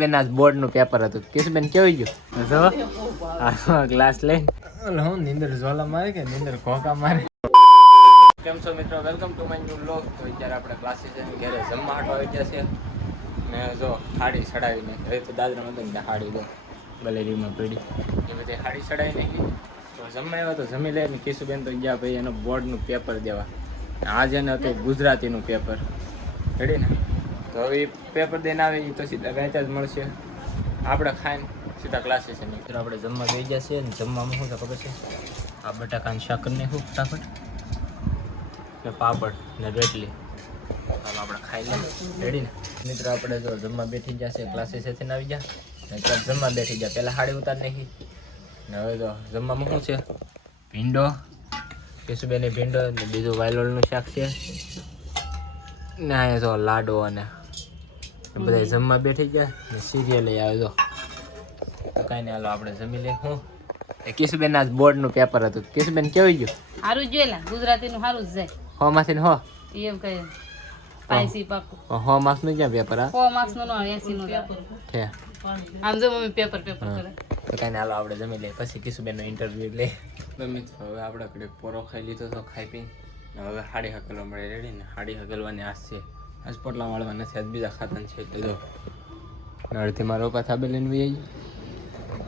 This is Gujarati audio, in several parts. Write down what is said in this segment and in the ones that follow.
બેન આજ બોર્ડ નું પેપર હતું. કેશુબેન કેવું ગયું? જો ગ્લાસ લઈને હું નીંદર ઝોલા મારે કે નીંદર ઘોકા મારે. કેમ છો મિત્રો, welcome to my new vlog. તો અત્યારે આપણે ક્લાસીસ ઘરે જમવા હાટો આવી ગયા છે ને જો હાડી ચડાવીને હવે તો દાદરા મદન હાડી દો ગલેરીમાં પડી એ બધી હાડી ચડાવી નાખી. તો જમવા આવ્યા તો જમી લે ને કેશુબેન તો ગયા ભાઈ એનો બોર્ડનું પેપર દેવા. આજે એને હતું ગુજરાતીનું પેપર રેડી ને. તો હવે પેપર દઈને આવે એ તો સીધા વેચ જ મળશે. આપણે ખાઈને સીધા ક્લાસીસ છે. મિત્રો આપણે જમવા બેસી ગયા છે ને જમવામાં શું છે ખબર છે? આ બટાકાનું શાક ને શું ફટાફટ ને પાપડ ને રોટલી હાલ આપણે ખાઈ લઈએ રેડી ને. મિત્રો આપણે જો જમવા બેઠી ગયા છે ક્લાસીસેથી આવી ગયા ને ત્યાં જમવા બેઠી ગયા. પહેલાં હાડી ઉતાર નાખી ને હવે તો જમવામાં શું છે? ભીંડો, કેશુબેનની ભીંડો ને બીજું વાયલોળનું શાક છે ને અહીંયા જો લાડો અને બધા જમવા બેઠી ગયા ને સિરિયલ આવે જો કાંઈ નહીં. હાલો આપણે જમી લે. હું કેશુબેન આજ બોર્ડનું પેપર હતું. કેશુબેન કેવું ગયું? સારું જોયેલા ગુજરાતીનું સારું જ જાય. 100 માંથી 100 એમ કહે પાઈસી પાકું 100 માર્ક્સનું ક્યાં પેપર? 100 માર્ક્સનું નો 80 નું છે આમ જો મમ્મી પેપર કરે તો કાંઈ નહીં. હાલો આપણે જમી લઈએ પછી કેશુબેનનો ઇન્ટરવ્યૂ લે. તો મિત્રો હવે આપણે કડે પોરો ખાઈ લીધો તો ખાઈ પીને હવે હાડી હકેલવા મળે રેડી ને. હાડી હકેલવાની આજ છે. આજ પોટલા વાળવા નથી, આજ બીજા ખાતાને છે તો જો નળથી મારો પપ્પા થાબે લઈને વહી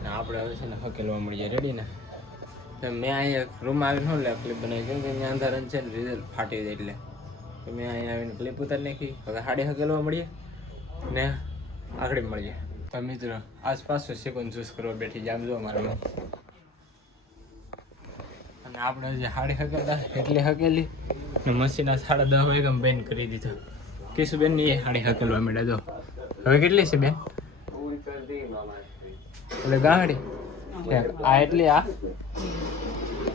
ને આપણે હવે છે ને હકેલવા મળીએ રેડી ને. તો મેં અહીંયા રૂમમાં આવીને શું લે ક્લિપ બનાવી કેમ કે અહીંયા અંધારન છે ને રિઝલ્ટ ફાટી જાય એટલે તો મેં અહીંયા આવીને ક્લિપ ઉતારી નાખી. હવે હાડી હકેલવા મળીએ ને આગળ મળીએ. તો મિત્રો આસપાસ સેકન્ડ ચૂઝ કરવા બેઠી જાય આમ જો અમારા અને આપણે જે હાડી હકેલતા એટલી હકેલી ને મશીન 10:30 વાગે બેન કરી દીધો. કેશુબેનની એ હાડી હકેલવા મળ્યા જો હવે કેટલી છે બેન? એટલે ગાડી આ એટલી આ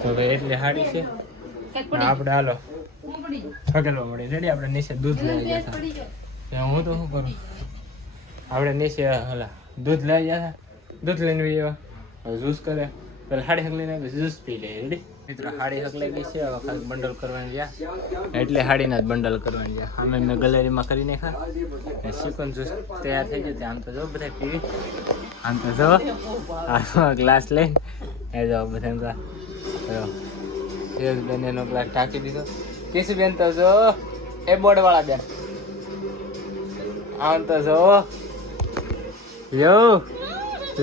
તો હવે એટલી હાડી છે આપણે હાલો હકેલવા મળે રેડી. આપણે નીચે દૂધ લઈ ગયા હતા. હું તો શું કરું આપણે નીચે હલા દૂધ લઈ ગયા દૂધ લઈને એવા જ્યુસ કરે પેલા હાડી હકલીને જ્યુસ પી લે રેડી. મિત્રો હાડી હકલાઈ ગઈ છે હવે ખાલી બંડલ કરવાની ગયા એટલે હાડીના જ બંડલ કરવાની ગયા. અમે મેં ગેલેરીમાં કરી નાખ્યા ને સિકોન જ્યુસ તૈયાર થઈ જશે. આમ તો જો બધા પીવી આમ તો જો આ ગ્લાસ લઈને એ જો બધા બેન એનો ગ્લાસ ટાંકી દીધો. કેશુબેન તો જો એ બોર્ડવાળા બેન આમ તો જો યો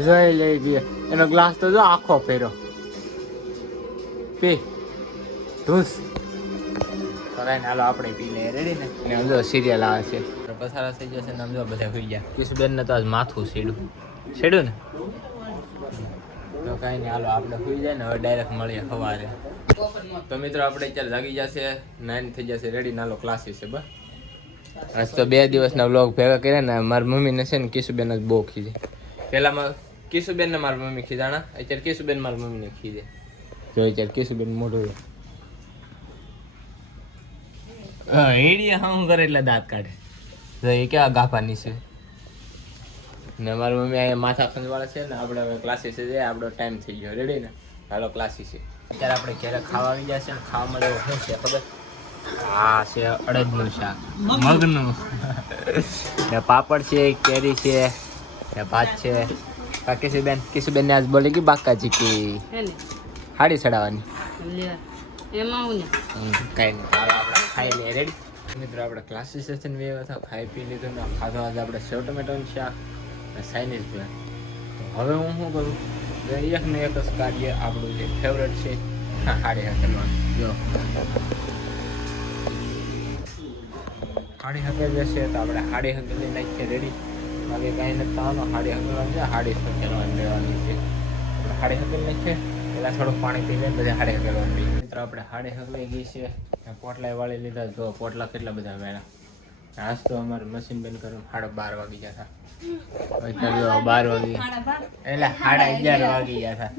જોઈ લઈ દે એનો ગ્લાસ તો જો આખો ફેરો પી ધૂસ કરાઈને હાલો આપણે પી લઈએ રેડી ને. અને જો સિરિયલ આવે છે પસારા થઈ જશે ને આમ જો બધા હોઈ ગયા. કેશુબેન ને તો આજ માથું સીડું ને તો કાંઈ નહીં હાલો આપણે હોઈ જાય ને હવે ડાયરેક્ટ મળીએ સવારે. તો મિત્રો આપણે અત્યારે જાગી જશે 9 થઈ જશે રેડી નાલો ક્લાસીસ છે બસ. આજ તો 2 દિવસના વ્લોગ ભેગા કર્યા ને મારી મમ્મીને છે ને કેશુબેન જ બહુ ખીજે. પહેલામાં કેશુબેન ને મારી મમ્મી ખીજાણા અત્યારે કેશુબેન મારી મમ્મીને ખીજે. જો અત્યારે કેશુબેન મોઢું એડિયા હું કરે એટલે દાંત કાઢે જો એ કેવા ગાફાની છે ને. મારી મમ્મી અહીંયા માથા ખંજવાળા છે ને આપણે હવે ક્લાસીસ જાય આપણો ટાઈમ થઈ ગયો રેડી ને. હાલો ક્લાસીસ છે. અત્યારે આપણે ક્યારે ખાવા આવી ગયા છે ને ખાવામાં એવું શું છે ખબર? આ છે અડદનું શાક મગનું ને પાપડ છે કેરી છે ને ભાત છે. કેશુબેન ને આજ બોલે કે બાકા ચીકી હાડી ચડાવવાની એમાં હું કઈ નહીં આપણે ખાઈ લઈએ રેડી. મિત્રો આપણે ક્લાસીસ સેશન વ્યવસ્થા હતા ખાઈ પી લીધું ને ખાધો આજે આપણે સેવ ટમેટોનું શાક અને ચાઇનીઝ ભેળ. તો હવે હું શું કરું એક ને એક જ કાર્ય આપણું જે ફેવરેટ છે હાડી હકેલવાનું. જો હાડી હકેલ જશે તો આપણે હાડી હકેલી નાખીએ રેડી. બાકી કાંઈ નથી થવાનું. હાડી હકેલવાની છે હાડી હકેલવાની લેવાની છે. આપણે હાડી હકેલ નાખીએ પહેલાં થોડુંક પાણી પી લઈએ પછી હાડી હકેલવાની. મિત્રો આપણે હાડી હકલાઈ ગઈ છે પોટલા વાળી લીધા. જો પોટલા કેટલા બધા વેળા. આજ તો અમારે મશીન બંધ કરવાનું 12:30 વાગી ગયા હતા. 12 વાગી એટલે 11:30 વાગી ગયા હતા.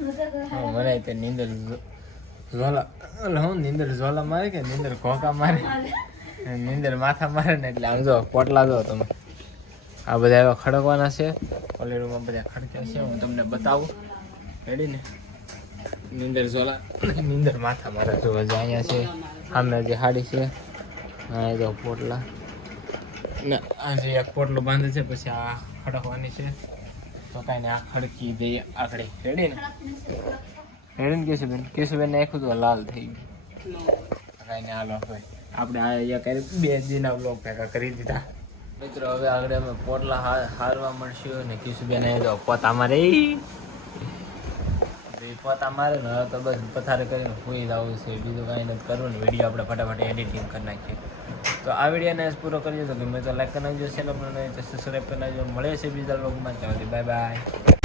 મને તે નીંદર ઝોલા હું નીંદર ઝોલા મારે કે નીંદર ઘોકા મારે નીંદર માથા મારે ને એટલે આમ જો પોટલા જો તમે આ બધા એવા ખડકવાના છે. કોલેરુમાં બધા ખડક્યા છે હું તમને બતાવું રેડી ને. નીંદર ઝોલા નીંદર માથા મારે જો અહીંયા છે સામે જે હાડી છે હા જો પોટલા ને આ જે એક પોટલો બાંધે છે પછી આ ખડકવાની છે તો કાંઈ ને આ ખડકી દઈએ આખડે રેડી ને કેશુબેન નાખ્યું તો લાલ થઈ ગયું કાંઈ ને હાલો હવે આપણે આ અહીંયા કરી 2 દિનના બ્લોગ ભેગા કરી દીધા મિત્રો હવે આગળ અમે પોટલા હારવા મળશું ને કેશુબેન એ તો પોતા મારે પોતા મારે ને હવે તો બસ પથારે કરીને સુઈ જવું છે બીજું કાંઈ નથી કરવું ને વિડીયો આપણે ફટાફટ એડિટિંગ કરી નાખીએ તો આ વિડીયોને પૂરો કરીએ તો ગમે તો લાઈક કરી નાખજો ચેનલ પર નહીં તો સબસ્ક્રાઈબ કરી નાખજો મળે છે બીજા લોગમાં ચાલો બાય બાય